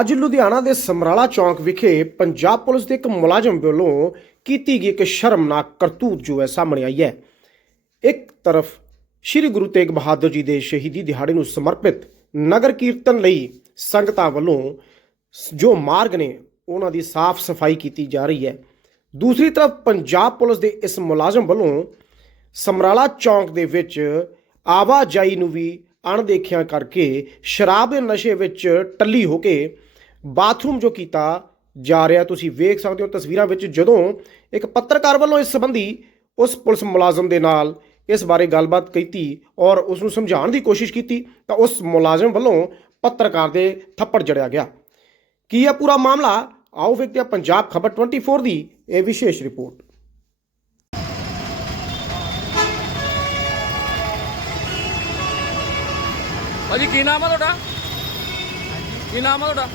ਅੱਜ ਲੁਧਿਆਣਾ ਦੇ ਸਮਰਾਲਾ ਚੌਂਕ ਵਿਖੇ ਪੰਜਾਬ ਪੁਲਿਸ ਦੇ ਇੱਕ ਮੁਲਾਜ਼ਮ ਵੱਲੋਂ ਕੀਤੀ ਗਈ ਇੱਕ ਸ਼ਰਮਨਾਕ ਕਰਤੂਤ ਜੋ ਹੈ ਸਾਹਮਣੇ ਆਈ ਹੈ। ਇੱਕ ਤਰਫ ਸ੍ਰੀ ਗੁਰੂ ਤੇਗ ਬਹਾਦਰ ਜੀ ਦੇ ਸ਼ਹੀਦੀ ਦਿਹਾੜੇ ਨੂੰ ਸਮਰਪਿਤ ਨਗਰ ਕੀਰਤਨ ਲਈ ਸੰਗਤਾਂ ਵੱਲੋਂ ਜੋ ਮਾਰਗ ਨੇ, ਉਹਨਾਂ ਦੀ ਸਾਫ਼ ਸਫ਼ਾਈ ਕੀਤੀ ਜਾ ਰਹੀ ਹੈ। ਦੂਸਰੀ ਤਰਫ ਪੰਜਾਬ ਪੁਲਿਸ ਦੇ ਇਸ ਮੁਲਾਜ਼ਮ ਵੱਲੋਂ ਸਮਰਾਲਾ ਚੌਂਕ ਦੇ ਵਿੱਚ ਆਵਾਜਾਈ ਨੂੰ ਵੀ ਅਣਦੇਖਿਆਂ ਕਰਕੇ ਸ਼ਰਾਬ ਦੇ ਨਸ਼ੇ ਵਿੱਚ ਟੱਲੀ ਹੋ ਕੇ ਬਾਥਰੂਮ ਜੋ ਕੀਤਾ ਜਾ ਰਿਹਾ, ਤੁਸੀਂ ਵੇਖ ਸਕਦੇ ਹੋ ਤਸਵੀਰਾਂ ਵਿੱਚ ਜਦੋਂ ਇੱਕ ਪੱਤਰਕਾਰ ਵੱਲੋਂ ਇਸ ਸੰਬੰਧੀ ਉਸ ਪੁਲਿਸ ਮੁਲਾਜ਼ਮ ਦੇ ਨਾਲ ਇਸ ਬਾਰੇ ਗੱਲਬਾਤ ਕੀਤੀ ਔਰ ਉਸ ਨੂੰ ਸਮਝਾਉਣ ਦੀ ਕੋਸ਼ਿਸ਼ ਕੀਤੀ, ਤਾਂ ਉਸ ਮੁਲਾਜ਼ਮ ਵੱਲੋਂ ਪੱਤਰਕਾਰ ਦੇ ਥੱਪੜ ਜੜਿਆ ਗਿਆ। ਕੀ ਹੈ ਪੂਰਾ ਮਾਮਲਾ? ਆਓ ਵੇਖਦੇ ਹਾਂ ਪੰਜਾਬ ਖਬਰ 24 ਦੀ ਇਹ ਵਿਸ਼ੇਸ਼ ਰਿਪੋਰਟ। ਭਾਜੀ ਕੀ ਨਾਮ ਆ ਤੁਹਾਡਾ? ਕੀ ਨਾਮ ਆ ਤੁਹਾਡਾ?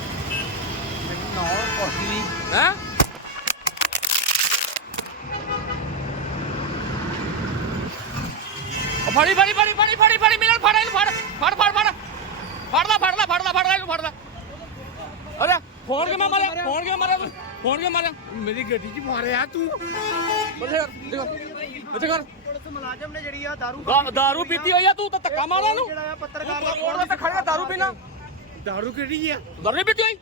ਹੈ ਫੜੀ ਫੜੀ ਫੜੀ ਫੜੀ ਫੜੀ ਫੜੀ ਮਿਲਣ ਫੜ ਇਹਨੂੰ ਫੜ ਫੜ ਫੜ ਫੜ। ਫੜ ਲੈ ਫੜ ਲੈ ਫੜ ਲੈ ਫੜ ਲੈ ਇਹਨੂੰ ਫੜ ਲੈ। ਅਰੇ ਫੋਨ ਕਿਵੇਂ ਮਾਰਿਆ? ਫੋਨ ਕਿਵੇਂ ਮਾਰਿਆ ਤੂੰ? ਫੋਨ ਕਿਵੇਂ ਮਾਰਿਆ? ਮੇਰੀ ਗੱਡੀ 'ਚ ਮਾਰਿਆ ਤੂੰ। ਇੱਥੇ ਕਰ ਇੱਥੇ ਕਰ। ਪੁਲਿਸ ਮੁਲਾਜ਼ਮ ਨੇ ਜਿਹੜੀ ਆ ਦਾਰੂ ਦਾ- ਦਾਰੂ ਪੀਤੀ ਹੋਈ ਆ ਤੂੰ ਤਾਂ ਧੱਕਾ ਮਾਰਾਂ ਨੂੰ ਜਿਹੜਾ ਆ ਪੱਤਰਕਾਰ ਦਾ ਰੋਡ ਤੇ ਖੜਿਆ ਦਾਰੂ ਪੀਣਾ। ਦਾਰੂ ਕਿਹੜੀ ਆ? ਦਾਰੂ ਪੀਤੀ ਹੋਈ?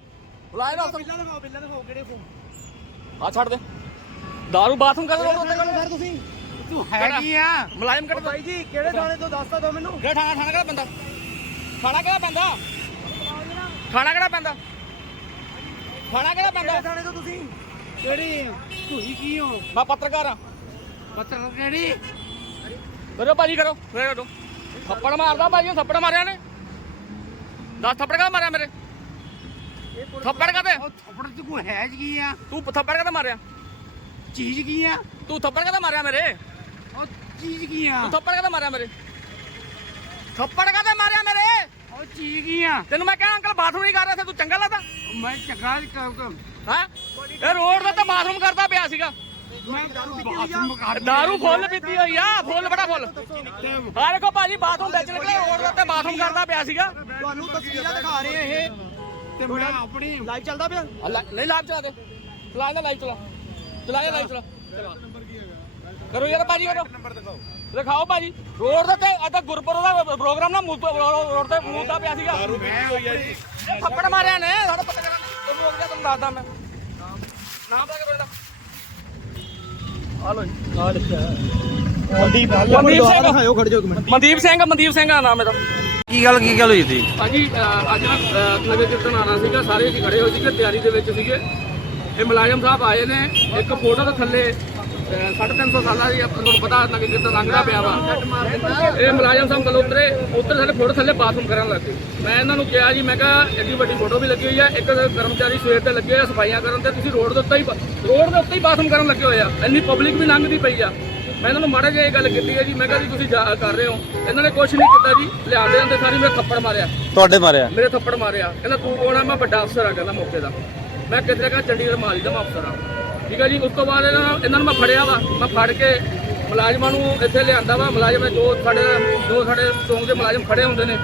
ਬੁਲਾਇਆ ਨਾ ਬਿੱਲਾਂ ਦਿਖਾਓ ਬਿੱਲਾਂ ਦਿਖਾਓ ਕਿਹੜੇ ਫੋਨ? ਆ ਛੱਡ ਦੇ। ਦਾਰੂ ਬਾਥਰੂਮ ਕਰ ਰੋਡ ਉੱਤੇ ਸਰ ਤੁਸੀਂ? ਤੂੰ ਹੈਗੀ ਆ? ਮੁਲਾਇਮ ਕੱਢ ਬਾਈ ਜੀ ਕਿਹੜੇ ਥਾਣੇ ਤੋਂ ਦੱਸ ਤਾਂ ਦਿਓ ਮੈਨੂੰ? ਕਿਹੜਾ ਥਾਣਾ? ਥਾਣਾ ਕਿਹੜਾ ਪੈਂਦਾ? ਥਾਣਾ ਕਿਹੜਾ ਪੈਂਦਾ? ਥਾਣਾ ਕਿਹੜਾ ਪੈਂਦਾ? ਥਾਣਾ ਕਿਹੜਾ ਪੈਂਦਾ? ਥਾਣੇ ਤੋਂ ਤੁਸੀਂ? ਕਿਹੜੀ ਤੁਸੀਂ ਕੀ ਹੋ? ਮੈਂ ਪੱਤਰਕਾਰ ਆ। ਪੱਤਰ ਕਿਹੜੀ? ਕਰੋ ਭਾਜੀ ਕਰੋ ਫੇਰ ਕਰੋ। ਥੱਪੜ ਮਾਰਦਾ ਭਾਜੀ ਉਹ ਥੱਪੜ ਮਾਰਿਆ ਨੇ। ਦਸ ਥੱਪੜ ਕਾ ਮਾਰਿਆ ਮੇਰੇ? ਥੱਪੜ ਕਾਤੇ ਉਹ ਥੱਪੜ ਚ ਕੋਈ ਹੈ ਕੀ ਆ? ਤੂੰ ਥੱਪੜ ਕਾਤੇ ਮਾਰਿਆ। ਚੀਜ਼ ਕੀ ਆ? ਤੂੰ ਥੱਪੜ ਕਾਤੇ ਮਾਰਿਆ ਮੇਰੇ? ਉਹ ਚੀਜ਼ ਕੀ ਆ? ਤੂੰ ਥੱਪੜ ਕਾਤੇ ਮਾਰਿਆ ਮੇਰੇ? ਥੱਪੜ ਕਾਤੇ ਮਾਰਿਆ ਮੇਰੇ? ਉਹ ਚੀਜ਼ ਕੀ ਆ? ਤੈਨੂੰ ਮੈਂ ਕਿਹਾ ਅੰਕਲ ਬਾਥਰੂਮ ਨਹੀਂ ਕਰ ਰਿਹਾ ਸੀ ਤੂੰ ਚੰਗਾ ਲੱਗਦਾ। ਮੈਂ ਚੰਗਾ ਕ- ਕ- ਹੈ? ਇਹ ਰੋਡ ਦਾ ਤਾਂ ਬਾਥਰੂਮ ਕਰਦਾ ਪਿਆ ਸੀਗਾ। ਦਾਰੂ ਫੁੱਲ ਪੀਤੀ ਹੋਈ ਆ ਫੁੱਲ ਬੜਾ ਫੁੱਲ ਆ ਦੇਖੋ ਭਾਜੀ ਬਾਥਰੂਮ ਵਿੱਚ ਨਿਕਲੇ ਰੋਡ ਦੇ ਉੱਤੇ ਬਾਥਰੂਮ ਕਰਦਾ ਪਿਆ ਸੀਗਾ ਤੁਹਾਨੂੰ ਤਸਵੀਰਾਂ ਦਿਖਾ ਰਹੇ ਇਹ ਤੇ ਮੈਂ ਆਪਣੀ ਲਾਈਵ ਚੱਲਦਾ ਪਿਆ ਨਹੀਂ ਲਾਈਵ ਚਲਾ ਦੇ ਚਲਾ ਦੇ ਲਾਈਵ ਚਲਾ ਚਲਾ ਦੇ ਲਾਈਵ ਚਲਾ ਕਰੋ ਯਾਰ ਭਾਜੀ ਕਰੋ ਨੰਬਰ ਦਿਖਾਓ ਦਿਖਾਓ ਭਾਜੀ ਰੋਡ ਦੇ ਉੱਤੇ ਅੱਜ ਗੁਰਪੁਰ ਦਾ ਪ੍ਰੋਗਰਾਮ ਨਾ ਮੂਤ ਰੋਡ ਤੇ ਮੂਤਾ ਪਿਆ ਸੀਗਾ ਮੈਂ ਹੋਈ ਆ ਜੀ ਇਹ ਥੱਪੜ ਮਾਰਿਆ ਨੇ ਸਾਡਾ ਪਤਾ ਕਰਾਂ ਤੁਹਾਨੂੰ ਦੱਸਦਾ ਮੈਂ ਨਾਮ ਮਨਦੀਪ ਮਨਦੀਪ ਸਿੰਘ। ਦਿਖਾਓ ਖੜ ਜਾਓ ਇੱਕ ਮਿੰਟ। ਮਨਦੀਪ ਸਿੰਘ ਮਨਦੀਪ ਸਿੰਘ ਆ ਨਾਮ ਮੇਰਾ। ਕੀ ਗੱਲ ਕੀ ਗੱਲ ਹੋਈ ਸੀ? ਭਾਜੀ ਅੱਜ ਨਾ ਨਗਰ ਕੀਰਤਨ ਆਣਾ ਸੀਗਾ ਸਾਰੇ ਅਸੀਂ ਖੜੇ ਹੋਏ ਸੀਗੇ ਤਿਆਰੀ ਦੇ ਵਿੱਚ ਸੀਗੇ। ਇਹ ਮੁਲਾਜ਼ਮ ਸਾਹਿਬ ਆਏ ਨੇ ਇੱਕ ਫੋਟੋ ਦੇ ਥੱਲੇ ਅਹ ਸਾਢੇ ਤਿੰਨ ਸੌ ਸਾਲਾਂ ਦੀ ਆਪਾਂ ਤੁਹਾਨੂੰ ਪਤਾ ਲੰਘਦਾ ਪਿਆ ਵਾ। ਇਹ ਮੁਲਾਜ਼ਮ ਸਾਹਿਬ ਕੋਲ ਉਤਰੇ ਉੱਤਰ ਸਾਡੇ ਫੋਟੋ ਥੱਲੇ ਬਾਥਰੂਮ ਕਰਨ ਲੱਗੇ ਮੈਂ ਇਹਨਾਂ ਨੂੰ ਕਿਹਾ ਜੀ ਮੈਂ ਕਿਹਾ ਐਡੀ ਵੱਡੀ ਫੋਟੋ ਵੀ ਲੱਗੀ ਹੋਈ ਆ ਇੱਕ ਕਰਮਚਾਰੀ ਸਵੇਰ ਤੇ ਲੱਗੇ ਹੋਏ ਆ ਸਫਾਈਆਂ ਕਰਨ ਤੇ ਤੁਸੀਂ ਰੋਡ ਦੇ ਉੱਤੇ ਹੀ ਰੋਡ ਦੇ ਉੱਤੇ ਹੀ ਬਾਥਰੂਮ ਕਰਨ ਲੱਗੇ ਹੋਏ ਆ। ਇੰਨੀ ਪਬਲਿਕ ਵੀ ਲੰਘਦੀ ਪਈ ਆ। ਮੈਂ ਇਹਨਾਂ ਨੂੰ ਮਾੜਾ ਜਿਹਾ ਇਹ ਗੱਲ ਕੀਤੀ ਹੈ ਜੀ ਮੈਂ ਕਿਹਾ ਜੀ ਤੁਸੀਂ ਜਾ- ਕਰ ਰਹੇ ਹੋ। ਇਹਨਾਂ ਨੇ ਕੁਝ ਨਹੀਂ ਕੀਤਾ ਜੀ ਲਿਆਉਂਦੇ ਆਂਦੇ ਸਾਰੀ ਮੇਰੇ ਥੱਪੜ ਮਾਰਿਆ। ਤੁਹਾਡੇ ਮਾਰਿਆ? ਮੇਰੇ ਥੱਪੜ ਮਾਰਿਆ। ਕਹਿੰਦਾ ਤੂੰ ਕੌਣ ਆ? ਮੈਂ ਵੱਡਾ ਅਫਸਰ ਆ ਕਹਿੰਦਾ ਮੌਕੇ ਦਾ। ਮੈਂ ਕਿਤੇ ਕਾ ਚੰਡੀਗੜ੍ਹ ਮਾਲੀ ਦਾ ਮੈਂ ਅਫਸਰ ਆ। ਠੀਕ ਹੈ ਜੀ ਉਸ ਤੋਂ ਬਾਅਦ ਇਹਨਾਂ ਇਹਨਾਂ ਨੂੰ ਮੈਂ ਫੜਿਆ ਵਾ। ਮੈਂ ਫੜ ਕੇ ਮੁਲਾਜ਼ਮਾਂ ਨੂੰ ਇੱਥੇ ਲਿਆਂਦਾ ਵਾ। ਮੁਲਾਜ਼ਮ ਜੋ ਸਾਡੇ ਜੋ ਸਾਡੇ ਚੌਂਕ ਦੇ ਮੁਲਾਜ਼ਮ ਖੜੇ ਹੁੰਦੇ ਨੇ।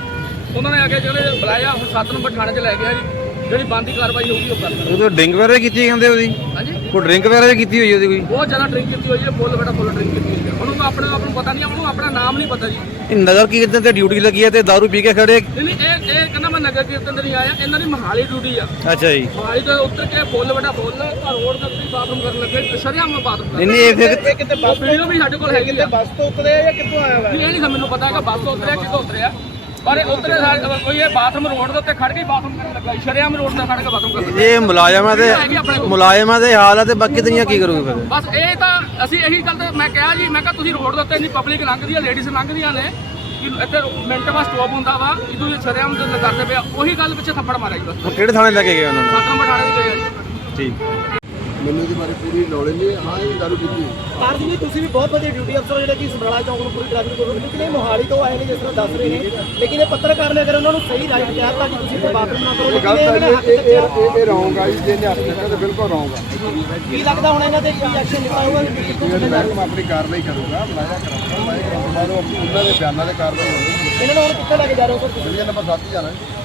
ਉਹਨਾਂ ਨੇ ਆ ਕੇ ਜਿਹੜੇ ਬੁਲਾਇਆ ਹੁਣ 7 ਨੰਬਰ ਥਾਣੇ 'ਚ ਲੈ ਗਿਆ ਜੀ। ਜਿਹੜੀ ਬੰਦੀ ਕਾਰਵਾਈ ਹੋਊਗੀ ਉਹ ਕਰ ਉਹ ਤਾਂ ਡਰਿੰਕ ਵਗੈਰਾ ਕੀਤੀ ਜਾਂਦੇ ਉਹਦੀ? ਹਾਂਜੀ? ਕੋਈ ਡਰਿੰਕ ਵਗੈਰਾ ਵੀ ਕੀਤੀ ਹੋਈ ਉਹਦੀ ਕੋਈ? ਬਹੁਤ ਜ਼ਿਆਦਾ ਡਰਿੰਕ ਕੀਤੀ ਹੋਈ ਹੈ ਫੁੱਲ ਬੜਾ ਫੁੱਲ ਡਰਿੰਕ ਕੀਤੀ ਹੋਈ ਹੈ। ਉਹਨੂੰ ਤਾਂ ਆਪਣੇ ਆਪ ਨੂੰ ਪਤਾ ਨਹੀਂ ਉਹਨੂੰ ਆਪਣਾ ਨਾਮ ਨਹੀਂ ਪਤਾ ਜੀ। ਇਹ ਨਗਰ ਕੀਰਤਨ ਤੇ ਡਿਊਟੀ ਲੱਗੀ ਹੈ ਤੇ ਦਾਰੂ ਪੀ ਕੇ ਖੜੇ ਨਹੀਂ ਨਹੀਂ ਇਹ ਇਹ ਕਹਿੰਦਾ ਮੈਂ ਨਗਰ ਕੀਰਤਨ ਤੇ ਨਹੀਂ ਆਇਆ ਇਹਨਾਂ ਦੀ ਮਹਾਲੀ ਡਿਊਟੀ ਆ। ਅੱਛਾ ਜੀ। ਮਹਾਲੀ ਤੋਂ ਉੱਤਰ ਕੇ ਫੁੱਲ ਬੜਾ ਫੁੱਲ ਆ ਰੋਡ ਦੇ ਉੱਤੇ ਹੀ ਬਾਥਰੂਮ ਕਰਨ ਲੱਗੇ ਸ਼ਰਿਆਮ ਨੂੰ ਬਾਥਰੂਮ ਨਹੀਂ ਨਹੀਂ ਇਹ ਫਿਰ ਕਿਤੇ ਉਹ ਵੀਡੀਓ ਵੀ ਸਾਡੇ ਕੋਲ ਹੈਗੀ ਆ। ਬੱਸ ਤੋਂ ਉਤਰੇ ਆ ਜਾਂ ਕਿੱਥੋਂ ਆਇਆ ਵਾ? ਨਹੀਂ, ਇਹ ਨਹੀਂ ਮੈਨੂੰ ਪਤਾ ਹੈਗਾ ਬੱਸ ਤੋਂ ਉਤਰਿਆ ਕਿੱਥੋਂ ਉਤਰਿਆ। ਪਰ ਇਹ ਉਤਰੇ ਸਾਡੇ- ਕੋਈ ਇਹ ਬਾਥਰੂਮ ਰੋਡ ਦੇ ਉੱਤੇ ਖੜ ਕੇ ਹੀ ਬਾਥਰੂਮ ਕਰਨ ਲੱਗਾ ਸ਼ਰਿਆਮ ਰੋਡ ਤੇ ਖੜ ਕੇ ਬਾਥਰੂਮ ਕਰਨ ਲੱਗਾ ਇਹ ਮੁਲਾਜ਼ਮਾਂ ਦੇ ਮੁਲਾਜ਼ਮਾਂ ਦੇ ਹਾਲ ਆ ਤੇ ਬਾਕੀ ਦੁਨੀਆ ਕੀ ਕਰੂਗੀ ਫਿਰ? ਬਸ ਇਹ ਤਾਂ ਅਸੀਂ ਇਹੀ ਗੱਲ ਤੇ ਮੈਂ ਕਿਹਾ ਜੀ ਮੈਂ ਕਿਹਾ ਤੁਸੀਂ ਰੋਡ ਦੇ ਉੱਤੇ ਇੰਨੀ ਪਬਲਿਕ ਲੰਘਦੀ ਆ ਲੇਡੀਜ਼ ਲੰਘਦੀਆਂ ਨੇ। ਇੱਥੇ ਮਿੰਟ ਬਾਅਦ ਸਟਾਪ ਹੁੰਦਾ ਵਾ ਇਦੋਂ ਇਹ ਸ਼ਰਿਆਮ ਦੇ ਕਰਦੇ ਪਿਆ ਉਹੀ ਗੱਲ ਪਿੱਛੇ ਥੱਪੜ ਮਾਰਿਆ ਜੀ ਬਸ। ਹੁਣ ਕਿਹੜੇ ਥਾਣੇ ਲੈ ਕੇ ਗਏ ਉਹਨਾਂ ਨੂੰ? ਦੇ ਗਏ ਆ ਜੀ। ਠੀਕ। ਮੈਨੂੰ ਇਹਦੇ ਬਾਰੇ ਪੂਰੀ ਨੌਲੇਜ ਨਹੀਂ ਹਾਂ ਇਹ ਦਾਰੂ ਪੀਤੀ ਪਾਰਸ ਜੀ ਤੁਸੀਂ ਵੀ ਬਹੁਤ ਵਧੀਆ ਡਿਊਟੀ ਅਫਸਰ ਹੋ ਜਿਹੜੇ ਕਿ ਸਮਰਾਲਾ ਚੌਂਕ ਨੂੰ ਪੂਰੀ ਟ੍ਰੈਫਿਕ ਕੋਲ ਲੇਕਿਨ ਇਹ ਮੋਹਾਲੀ ਤੋਂ ਆਏ ਨੇ ਜਿਸ ਤਰ੍ਹਾਂ ਦੱਸ ਰਹੇ ਨੇ। ਲੇਕਿਨ ਇਹ ਪੱਤਰਕਾਰ ਨੇ ਅਗਰ ਉਹਨਾਂ ਨੂੰ ਸਹੀ ਰਾਈਟ ਕਹਿਤਾ ਕਿ ਤੁਸੀਂ ਇੱਥੇ ਬਾਥਰੂਮ ਨਾ ਕਰੋ। ਇਹ ਲੇਕਿਨ ਗਲਤ ਇਹ ਹੈ ਇਹਨਾਂ ਜੀ, ਨੇ ਇਹ ਇਹ ਚੱਕਿਆ ਇਹ- ਇਹ ਰੌਂਗ ਆ ਜੀ ਜੇ ਇਹਨੇ ਹੱਥ ਚੱਕਿਆ ਤਾਂ ਬਿਲਕੁਲ ਰੌਂਗ ਆ। ਕੀ ਲੱਗਦਾ ਹੁਣ ਇਹਨਾਂ ਤੇ ਕੀ ਐਕਸ਼ਨ ਲਿੱਤਾ ਹੋਊਗਾ? ਕਿ ਕਿੱਥੋਂ ਇਹ ਚੱਲੇ ਜਾ ਰਹੇ ਮੈਂ ਆਪਣੀ ਕਾਰਵਾਈ ਕਰੂੰਗਾ ਬੁਲਾਇਆ ਕਰਾਂਗਾ ਮੈਂ ਕਰਾਉਣ ਤੋਂ ਬਾਅਦ ਉਹ ਉਹਨਾਂ ਦੇ ਬਿਆਨਾਂ ਦੇ ਕਾਰਵਾਈ ਹੋਣੀ ਇਹਨਾਂ ਨੂੰ ਹੁਣ ਕਿੱਥੇ ਲੈ ਕੇ ਜਾ ਰਹੇ ਹੋ ਸਰ ਤੁਸੀਂ? ਜਿਹੜੀ ਨੰਬਰ 7 ਹੀ ਜਾਣਾ ਜੀ।